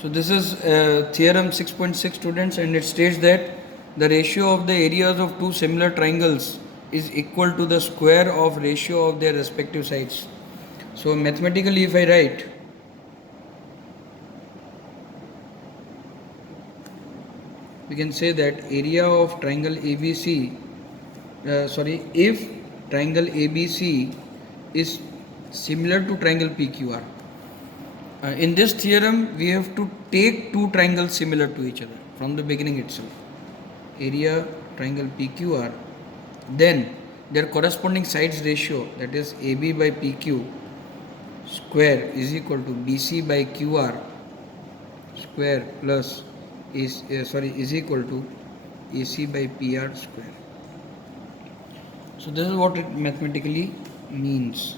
So this is theorem 6.6 students, and it states that the ratio of the areas of two similar triangles is equal to the square of ratio of their respective sides. So mathematically if I write, we can say that area of triangle ABC, if triangle ABC is similar to triangle PQR. In this theorem, we have to take two triangles similar to each other from the beginning itself. Area triangle PQR, then their corresponding sides ratio, that is AB by PQ square is equal to BC by QR square plus is equal to AC by PR square. So this is what it mathematically means.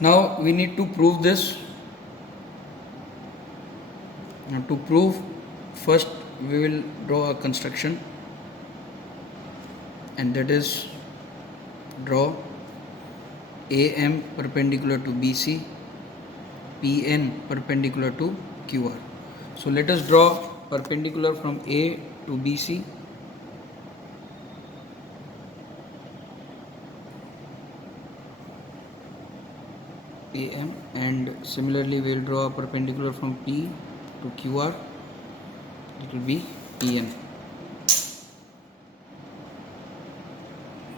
Now we need to prove this. Now to prove, first we will draw a construction, and that is draw AM perpendicular to BC, PN perpendicular to QR. So let us draw perpendicular from A to BC. AM, and similarly we will draw a perpendicular from P to QR. It will be PN.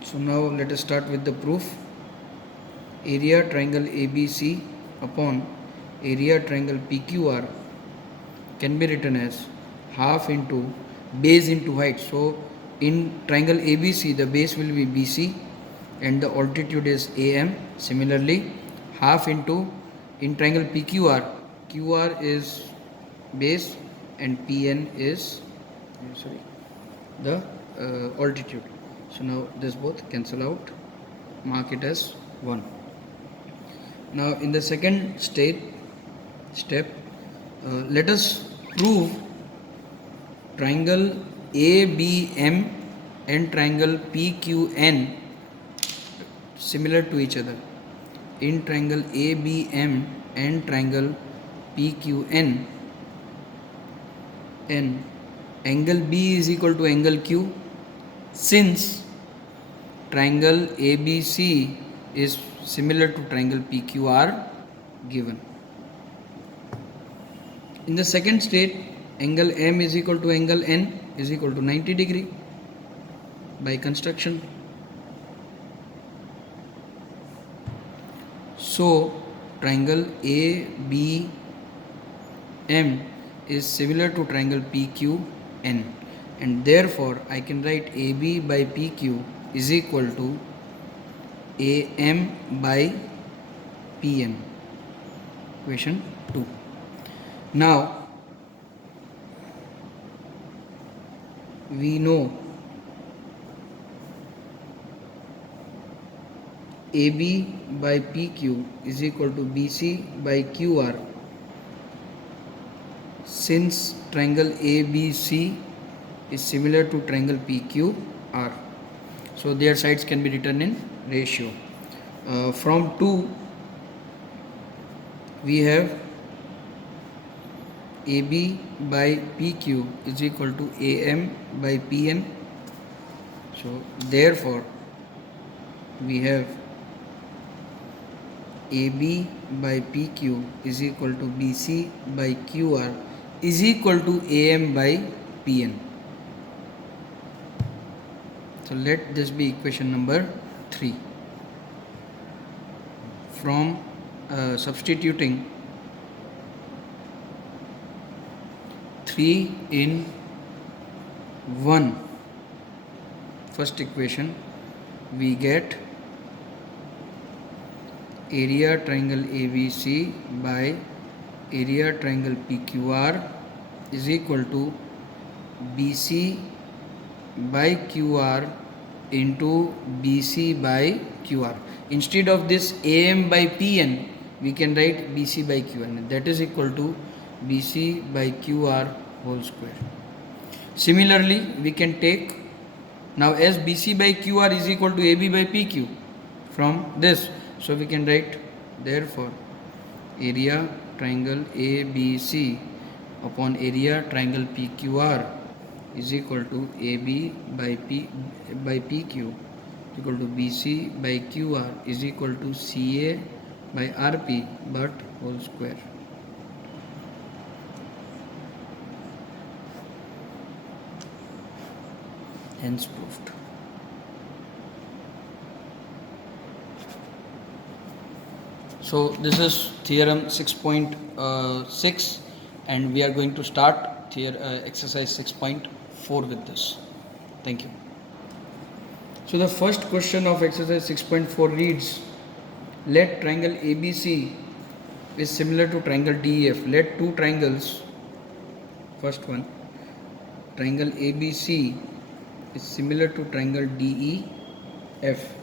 So now let us start with the proof. Area triangle ABC upon area triangle PQR can be written as half into base into height. So in triangle ABC the base will be BC and the altitude is AM. Similarly, half into, in triangle PQR, QR is base and PN is the altitude. So now this both cancel out, mark it as 1. Now in the second step, let us prove triangle ABM and triangle PQN similar to each other. In triangle ABM and triangle PQN, angle B is equal to angle Q. Since triangle ABC is similar to triangle PQR given. In the second state, angle M is equal to angle N is equal to 90 degree by construction. So triangle ABM is similar to triangle PQN, and therefore I can write AB by PQ is equal to AM by PN. Equation 2. Now we know AB by PQ is equal to BC by QR. Since triangle ABC is similar to triangle PQR, so their sides can be written in ratio. From 2 we have AB by PQ is equal to AM by PN. So therefore we have AB by PQ is equal to BC by QR is equal to AM by PN. So let this be equation number 3. From substituting 3 in 1 first equation, we get area triangle ABC by area triangle PQR is equal to BC by QR into BC by QR. Instead of this AM by PN, we can write BC by QN. That is equal to BC by QR whole square. Similarly, we can take now as BC by QR is equal to AB by PQ from this. So we can write therefore area triangle ABC upon area triangle PQR is equal to AB by PQ equal to BC by QR is equal to CA by RP but whole square. Hence proved. So this is theorem 6.6 and we are going to start exercise 6.4 with this. Thank you. So the first question of exercise 6.4 reads, let triangle ABC is similar to triangle DEF. Let two triangles, first one, triangle ABC is similar to triangle DEF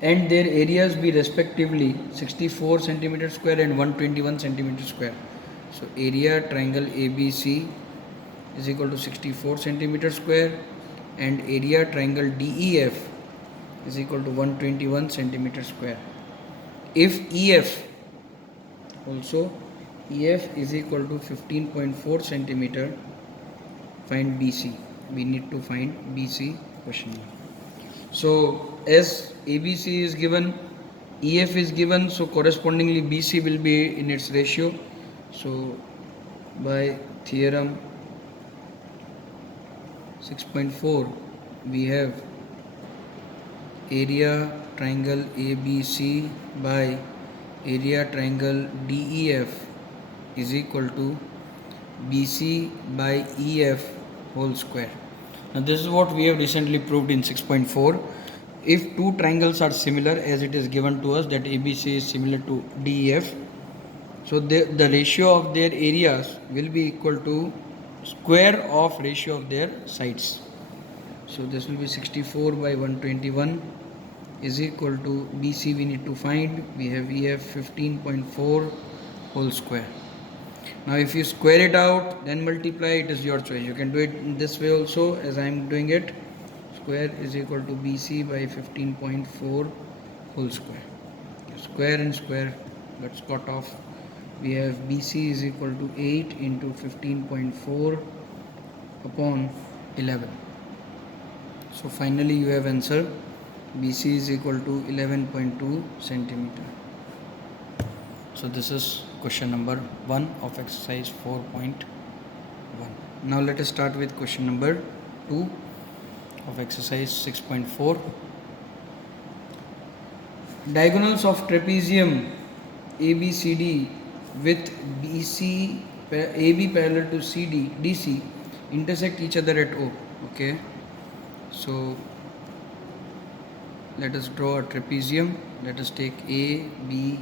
and their areas be respectively 64 centimeter square and 121 centimeter square. So area triangle ABC is equal to 64 centimeter square and area triangle DEF is equal to 121 centimeter square. If EF also EF is equal to 15.4 centimeter, find BC. We need to find BC question. So as ABC is given, EF is given, so correspondingly BC will be in its ratio. So by theorem 6.4 we have area triangle ABC by area triangle DEF is equal to BC by EF whole square. Now this is what we have recently proved in 6.4. If two triangles are similar, as it is given to us that ABC is similar to DEF, so the ratio of their areas will be equal to square of ratio of their sides. So this will be 64 by 121 is equal to BC we need to find. We have EF 15.4 whole square. Now if you square it out, then multiply, it is your choice. You can do it in this way also as I am doing it. Square is equal to BC by 15.4 whole square. Square and square gets cut off. We have BC is equal to 8 into 15.4 upon 11. So finally you have answer BC is equal to 11.2 centimeter. So this is question number 1 of exercise 4.1. Now let us start with question number 2 of exercise 6.4. Diagonals of trapezium ABCD with AB parallel to DC intersect each other at O. Okay, so let us draw a trapezium. Let us take A, B.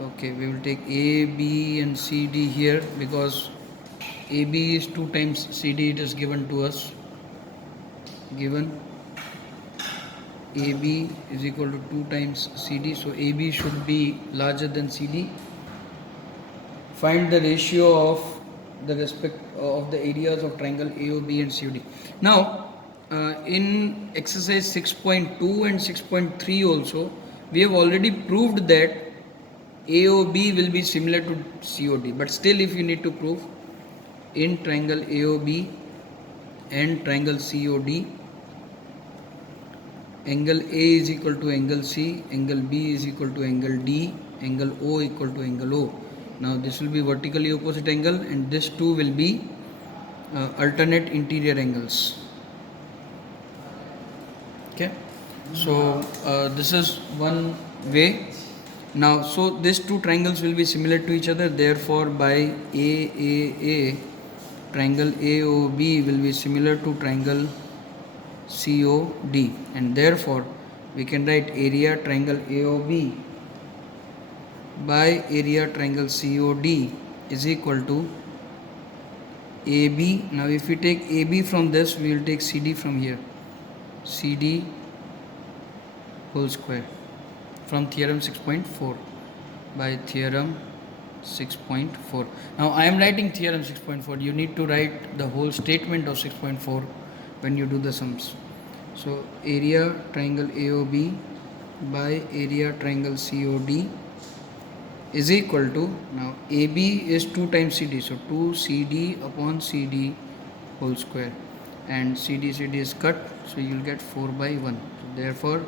Okay, we will take A, B and CD here because AB is 2 times CD, it is given to us. Given AB is equal to 2 times CD, so AB should be larger than CD. Find the ratio of the respect of the areas of triangle AOB and COD. Now in exercise 6.2 and 6.3 also we have already proved that AOB will be similar to COD, but still if you need to prove in triangle AOB and triangle COD, angle A is equal to angle C, angle B is equal to angle D, angle O equal to angle O. Now this will be vertically opposite angle and this two will be alternate interior angles. Okay, so this is one way. Now so these two triangles will be similar to each other, therefore by AAA triangle AOB will be similar to triangle COD, and therefore we can write area triangle AOB by area triangle COD is equal to AB. Now if we take AB from this, we will take CD from here, CD whole square from theorem 6.4 by theorem 6.4. Now I am writing theorem 6.4. You need to write the whole statement of 6.4 when you do the sums. So area triangle AOB by area triangle COD is equal to, now AB is 2 times CD, so 2 CD upon CD whole square, and CD is cut, so you will get 4 by 1. So therefore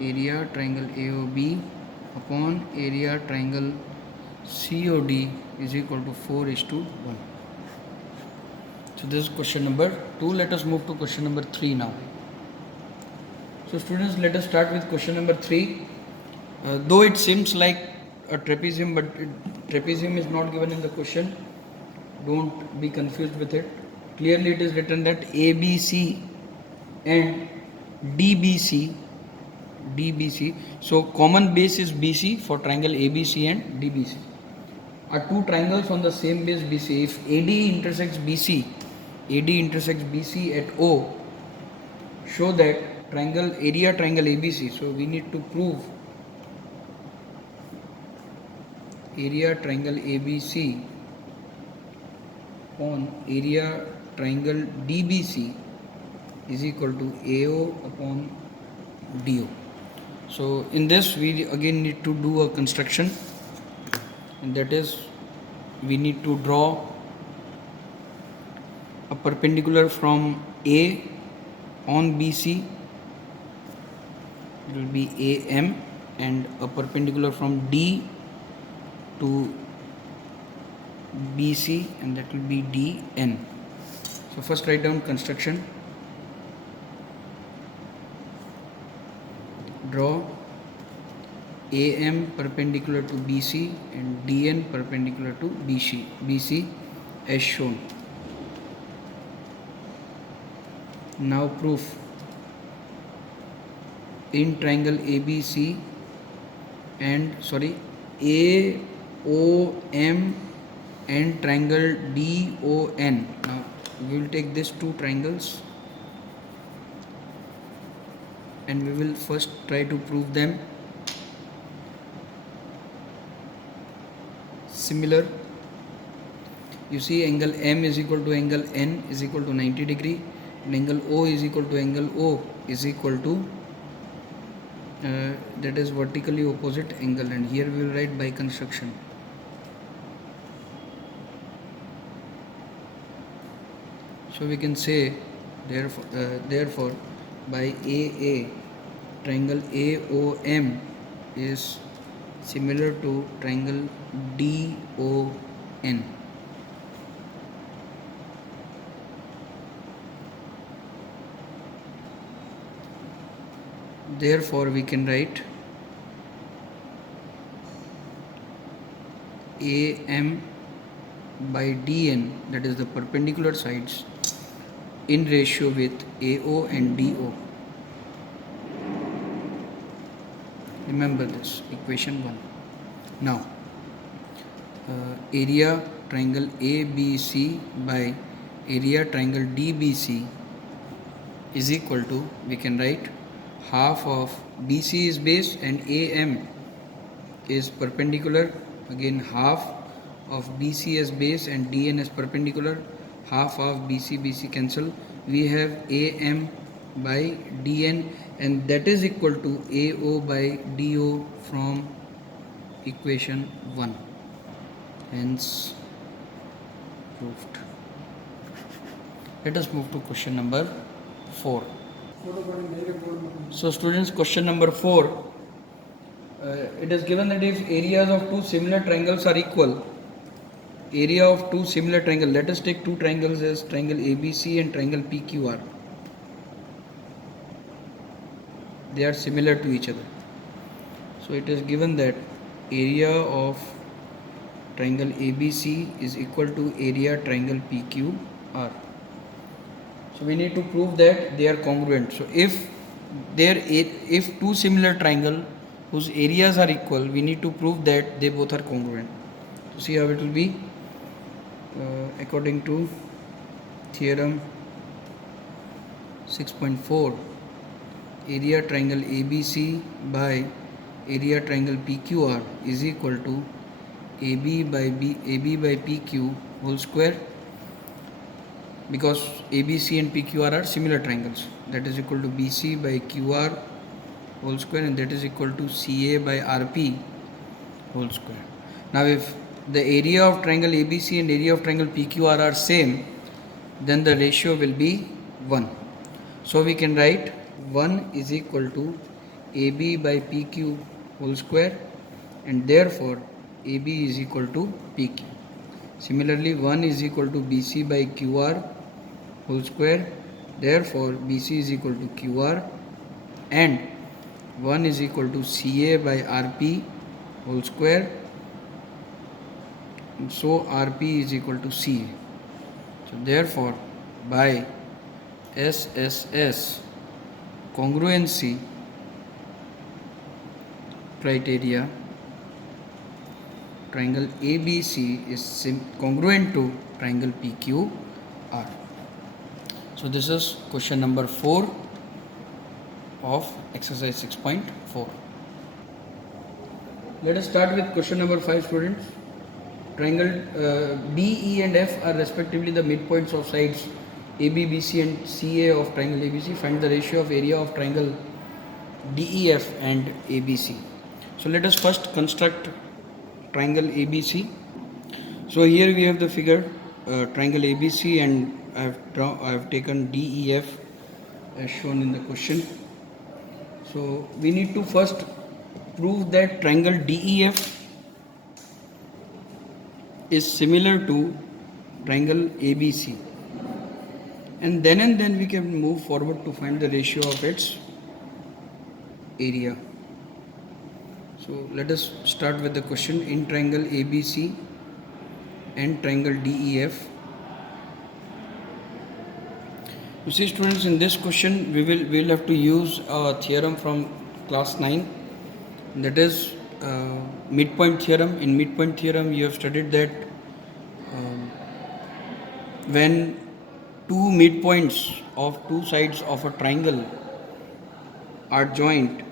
area triangle AOB upon area triangle COD is equal to 4:1. So this is question number 2. Let us move to question number 3 now. So students, let us start with question number 3. Though it seems like a trapezium, but trapezium is not given in the question. Don't be confused with it. Clearly it is written that ABC and DBC. So common base is BC for triangle ABC and DBC. Are two triangles on the same base BC. If AD intersects BC at O, show that area triangle ABC. So we need to prove area triangle ABC upon area triangle DBC is equal to AO upon DO. So in this we again need to do a construction, and that is we need to draw a perpendicular from A on BC, it will be AM, and a perpendicular from D to BC, and that will be DN. So first write down construction. Draw AM perpendicular to BC and DN perpendicular to BC as shown. Now proof. In triangle ABC and AOM and triangle DON. Now we will take these two triangles and we will first try to prove them similar. You see, angle M is equal to angle N is equal to 90 degree, and angle O is equal to angle O is equal to that is vertically opposite angle, and here we will write by construction. So we can say therefore by AA triangle AOM is similar to triangle DON. Therefore we can write AM by DN, that is the perpendicular sides, in ratio with AO and DO. Remember this, equation 1. Now area triangle ABC by area triangle DBC is equal to, we can write half of BC is base and AM is perpendicular, again half of BC as base and DN as perpendicular, half of BC cancel, we have AM by DN, and that is equal to AO by DO from equation 1, hence proved. Let us move to question number 4. So students, question number 4, it is given that if areas of two similar triangles are equal, area of two similar triangles, let us take two triangles as triangle ABC and triangle PQR, they are similar to each other. So it is given that area of triangle ABC is equal to area triangle PQR. So we need to prove that they are congruent. So if two similar triangles whose areas are equal, we need to prove that they both are congruent. So see how it will be. According to theorem 6.4, area triangle ABC by area triangle PQR is equal to AB by PQ whole square, because ABC and PQR are similar triangles, that is equal to BC by QR whole square, and that is equal to CA by RP whole square. Now if the area of triangle ABC and area of triangle PQR are same, then the ratio will be 1. So we can write 1 is equal to AB by PQ whole square, and therefore AB is equal to PQ. Similarly, 1 is equal to BC by QR whole square, therefore BC is equal to QR, and 1 is equal to CA by RP whole square, and so RP is equal to CA. So therefore by SSS congruency criteria, triangle ABC is congruent to triangle PQR. So this is question number 4 of exercise 6.4. Let us start with question number 5, students. Triangle D, E and F are respectively the midpoints of sides AB, BC and CA of triangle ABC. Find the ratio of area of triangle DEF and ABC. So let us first construct triangle ABC. So here we have the figure triangle ABC, and I have taken DEF as shown in the question. So we need to first prove that triangle DEF is similar to triangle ABC, and then we can move forward to find the ratio of its area. So let us start with the question. In triangle ABC and triangle DEF, you see students, in this question we will have to use a theorem from class 9, that is midpoint theorem. In midpoint theorem you have studied that when two midpoints of two sides of a triangle are joined,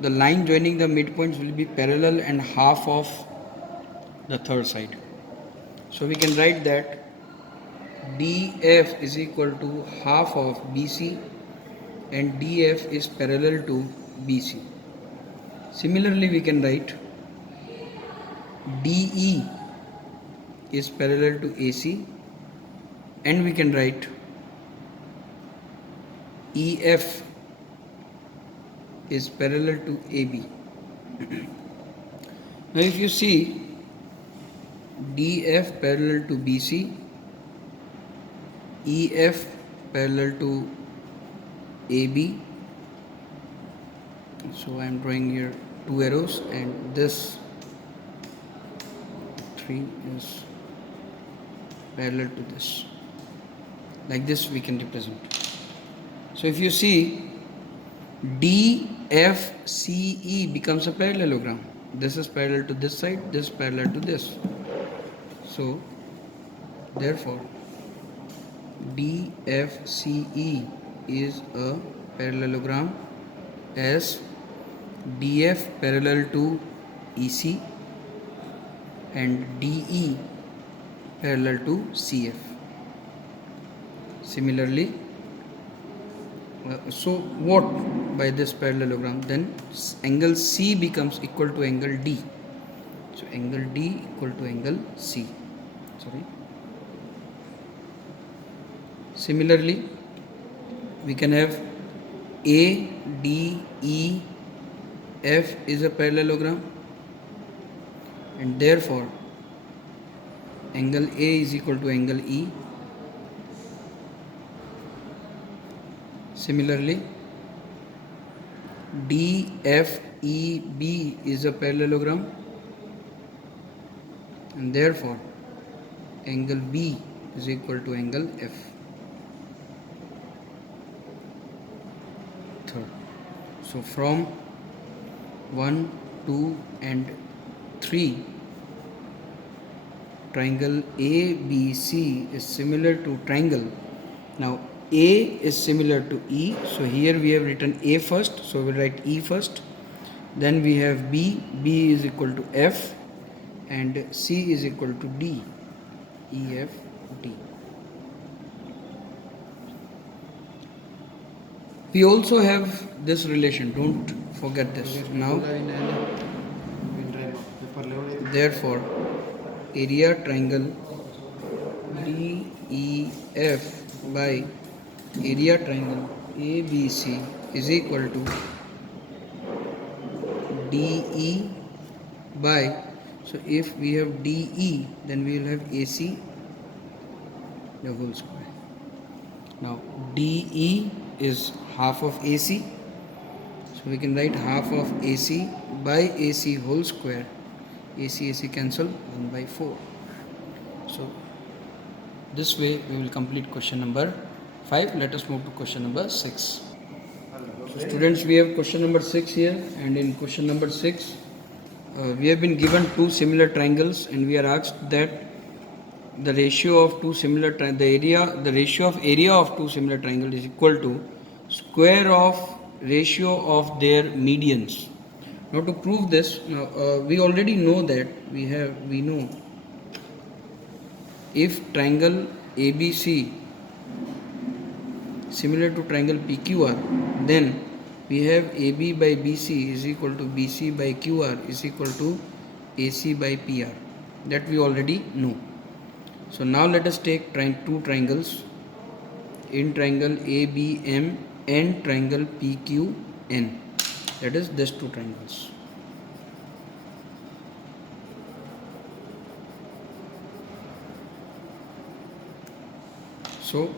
the line joining the midpoints will be parallel and half of the third side. So we can write that DF is equal to half of BC and DF is parallel to BC. Similarly, we can write DE is parallel to AC, and we can write EF is parallel to AB. Now if you see DF parallel to BC, EF parallel to AB, so I am drawing here 2 arrows, and this 3 is parallel to this. Like this we can represent. So if you see DFCE becomes a parallelogram. This is parallel to this side, this parallel to this. So therefore DFCE is a parallelogram as DF parallel to EC and DE parallel to CF. Similarly, so what by this parallelogram, then angle C becomes equal to angle D. So angle D equal to angle C. Similarly, we can have ADEF is a parallelogram, and therefore angle A is equal to angle E. Similarly, DFEB is a parallelogram, and therefore angle B is equal to angle F. Third. So from 1, 2 and 3, triangle ABC is similar to triangle. Now A is similar to E, so here we have written A first, so we will write E first. Then we have B, B is equal to F, and C is equal to D, E, F, D. We also have this relation, don't forget this. Now Therefore, area triangle DEF by area triangle ABC is equal to DE by, so if we have DE, then we will have AC the whole square. Now DE is half of AC, so we can write half of AC by AC whole square. AC cancel 1 by 4. So this way we will complete question number 5. Let us move to question number 6. So students, we have question number 6 here, and in question number 6 we have been given two similar triangles, and we are asked that the ratio of two similar the ratio of area of two similar triangles is equal to square of ratio of their medians. Now to prove this, we already know that we know if triangle ABC similar to triangle PQR, then we have AB by BC is equal to BC by QR is equal to AC by PR. That we already know. So now let us take two triangles in triangle ABM and triangle PQN. That is these two triangles. So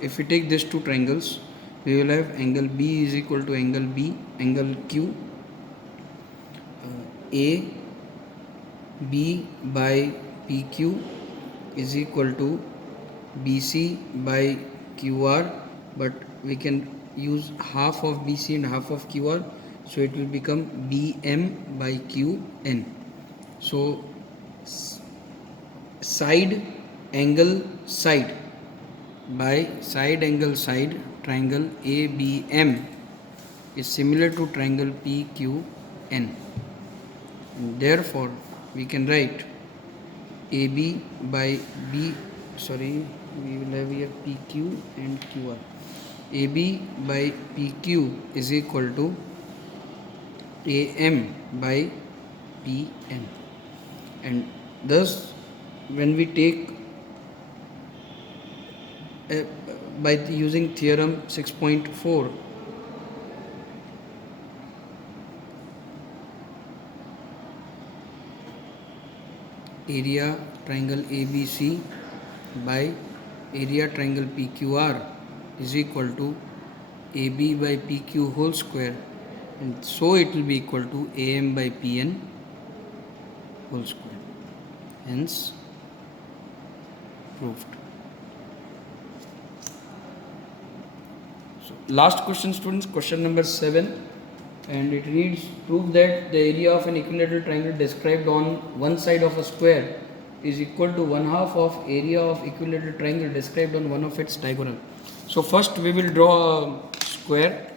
if we take these two triangles, we will have angle B is equal to angle B, angle Q, A B by PQ is equal to BC by QR, but we can use half of BC and half of QR, so it will become BM by QN. So side angle side by side angle side, triangle ABM is similar to triangle PQN, and therefore we can write AB by B, we will have here PQ and QR. AB by PQ is equal to AM by PN, and thus when we take by using theorem 6.4, area triangle ABC by area triangle PQR is equal to AB by PQ whole square, and so it will be equal to AM by PN whole square. Hence proved. So last question students, question number 7, and it reads: prove that the area of an equilateral triangle described on one side of a square is equal to 1/2 of area of equilateral triangle described on one of its diagonal. So first we will draw a square.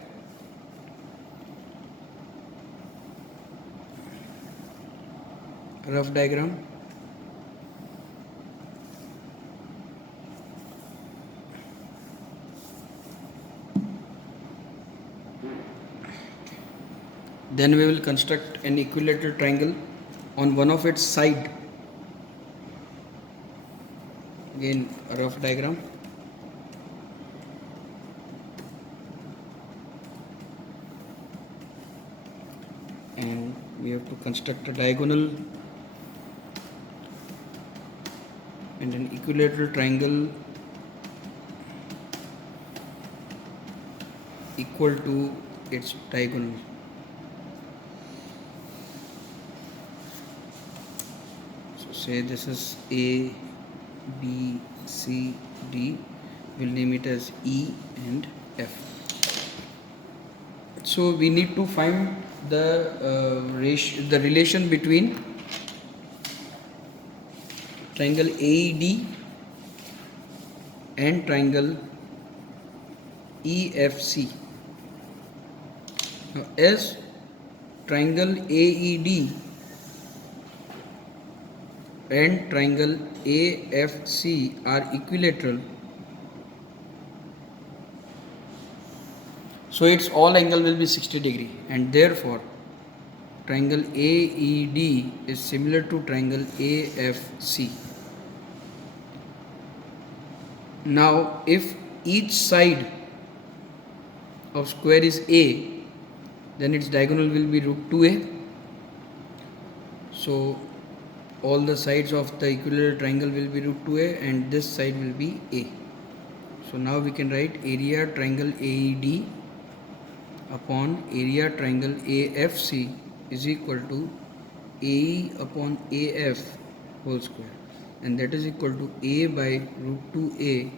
Rough diagram. Then we will construct an equilateral triangle on one of its side. Again a rough diagram. And we have to construct a diagonal and an equilateral triangle equal to its diagonal. So say this is A, B, C, D. We'll name it as E and F. So we need to find the relation between triangle AED and triangle EFC. Now, as triangle AED and triangle AFC are equilateral, so its all angle will be 60 degree, and therefore triangle AED is similar to triangle AFC. Now if each side of square is A, then its diagonal will be root 2A. So all the sides of the equilateral triangle will be root 2A and this side will be A. So now we can write area triangle AED upon area triangle AFC is equal to AE upon AF whole square, and that is equal to A by root 2A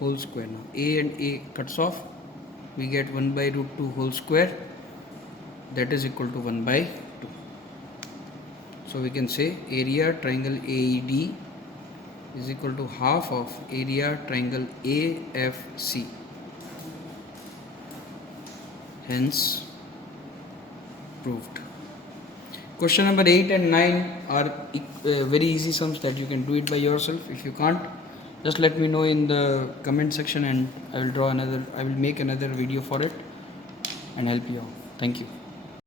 whole square. Now A and A cuts off, we get 1 by root 2 whole square, that is equal to 1 by 2. So we can say area triangle AED is equal to half of area triangle AFC. Hence proved. Question number 8 and 9 are very easy sums that you can do it by yourself. If you can't, just let me know in the comment section and I will make another video for it and help you out. Thank you.